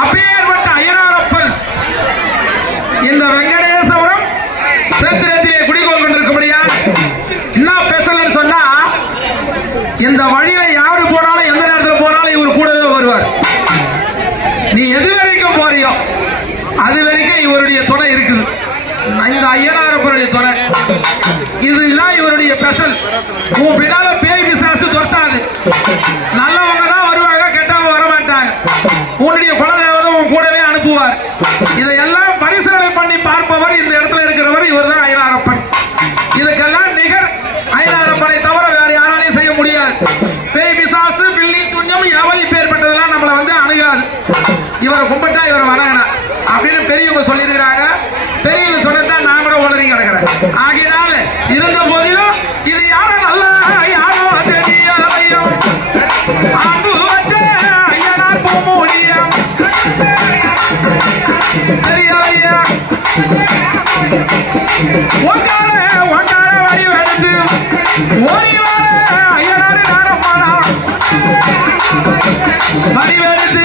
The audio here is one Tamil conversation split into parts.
அப்பேற்பட்ட ஐயனாரப்பன் இந்த வெங்கடேசபுரம் சேத்திரத்திலே குடிகோல் கொண்டிருக்கபடியா என்ன ஸ்பெஷல் சொன்னா, இந்த வழியில யாரு போனாலும் எந்த நேரத்தில் போனாலும் இவர் கூடவே வருவார். நீ எது வரைக்கும் போறியோ அது வரைக்கும் இவருடைய துணை இருக்குது. இந்த ஐயனாரப்பனுடைய துணை இதுதான் இவருடைய ஸ்பெஷல். உன் பின்னால பேய் பிசாசு துரத்தாது. நல்லவங்க தான் வருவாங்க, கெட்டவங்க வர மாட்டாங்க. உன்னுடைய குலதெய்வத்தை உன் கூடவே அனுப்புவார். இதையெல்லாம் பரிசீலனை பண்ணி பார்ப்பவர் இந்த இடத்துல இருக்கிறவர் இவர் தான் ஐயனாரப்பன். இதுக்கெல்லாம் நிகர் ஐயனாரப்பனை தவிர வேற யாராலையும் செய்ய முடியாது. பேய் பிசாசு பில்லி சுண்யம் எவரி பேர்பட்டதெல்லாம் நம்மளை அணுகாது. இவரை கும்பிட்டா இவர் வணங்கினா அப்படின்னு பெரியவங்க சொல்லியிருக்கிறாங்க. பெரியவங்க சொன்னதான் நான் கூட உளறி கிடக்கிறேன். ஆகினால இருந்த போதிலும் இது யாரும் நல்ல யாரோ தெரியாதையோ அன்பு வச்ச ஐயனார் பூமூடியம் தெரியாதையா ஒன்றார வடிவெடுத்து ஓடிவார ஐயனார் நாரம்மானா வடிவெடுத்து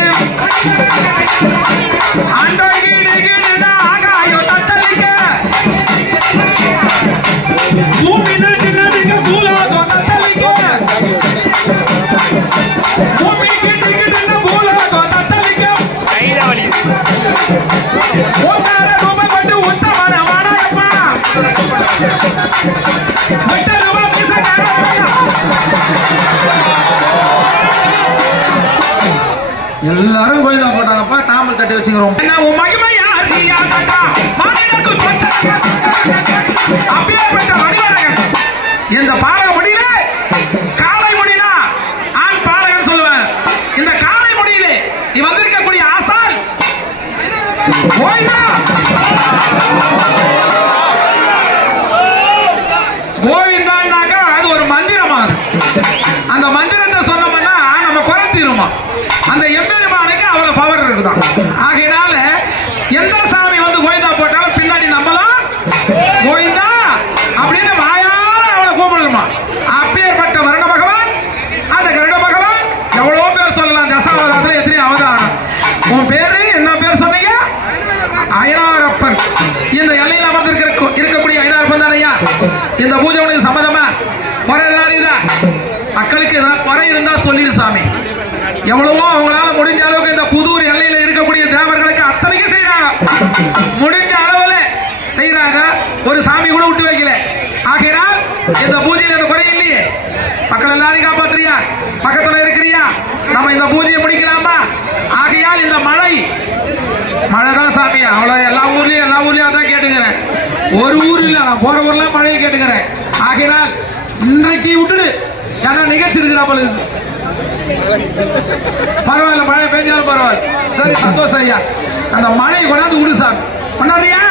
எல்லாரும் கோயிலா போட்டாங்கப்பா. தாமல் தட்டி வச்சுக்கிறோம். இந்த பாலக முடியல காலை முடியல ஆண் பாலகன் சொல்லுவேன். இந்த காலை முடியல நீ வந்திருக்கக்கூடிய ஆசான் கோவிந்தான்னாக்கா அது ஒரு மந்திரமா. அந்த மந்திரத்தை சொன்னோம்னா நம்ம குறைத்திருமா. அந்த எம்பெருமானுக்கு அவ்வளவு பவர் இருக்குதான். ஆகையினால எந்த சாமி கோவிந்தா போட்டாலும் பின்னாடி நம்மளும் கோவிந்தா அப்படின்னு வாயார அவளை கூப்பிடணுமா. அப்பேற்பட்ட வருண பகவான் அந்த கருட பகவான் எவ்வளவோ பேர் சொல்லலாம். தசாவதாரத்தில் எத்தனை அவதாரம். உன் பேரு என்ன பேர் சொன்னீங்க? ஐயனாரப்பன். இந்த எல்லையில் அமர்ந்து இருக்கக்கூடிய ஐயனாரப்பன் தானே ஐயா. இந்த பூஜை உனக்கு சம்மதமா? குறை எதனா இருக்குதா? மக்களுக்கு எதனா குறை இருந்தா சொல்லிடு சாமி. எவ்வளவோ அவங்களால முடிஞ்ச அளவுக்கு இந்த புதூர் எல்லையில் இருக்கக்கூடிய தேவர்களுக்கு அத்தனைக்கும் செய்யறாங்க. முடிஞ்ச அளவுல செய்யறாங்க. ஒரு சாமி கூட விட்டு வைக்கல. ஆகையினால் இந்த பூஜையில் இந்த குறை இல்லையே. மக்கள் எல்லாரையும் காப்பாத்துறியா? பக்கத்துல இருக்கிறியா? நம்ம இந்த பூஜையை முடிக்கலாமா? ஆகையால் இந்த மழைதான் சாமி. அவ்வளோ எல்லா ஊர்லயும் அதான் கேட்டுக்கிறேன். ஒரு ஊர் இல்லை, நான் போற ஊர்ல மழையை கேட்டுக்கிறேன். ஆகையினால் இன்றைக்கு விட்டுடு. ஏன்னா நிகழ்ச்சி இருக்கிறாப்பல பரவாயில்ல, மழை பெஞ்சாலும் பரவாயில்ல. சரி, சந்தோஷம் ஐயா. அந்த மழையை கொண்டாந்து விடு சாமி. பண்ணாரியா?